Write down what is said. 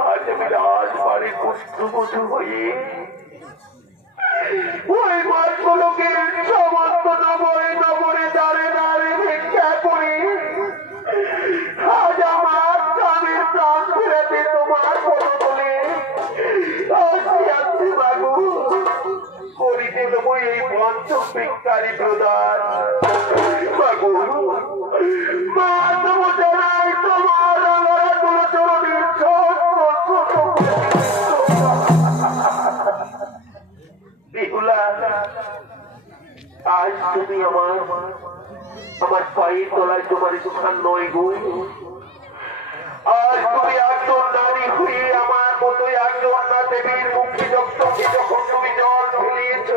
आज विराट बारी पुष्ट হয়ে ওই মাছগুলোকে সমস্ত নগরে নগরে দাঁড়ে দাঁড়ে ভিক্ষা করি আজ আমার স্বামীর প্রাণ ফিরেতে তোমার পদতলে আসি বাবু করিতে দেবো এই পঞ্চম ভিক্ষারী প্রদান বাবু মা তোমার आज तुम्हें আমার পায়ের তলায় তোমার স্থান নয় গো আজ তুমি একজন নারী হয়ে আমার মতোই একজন দেবীর মুখে যখন তুমি জল ফেলিয়েছ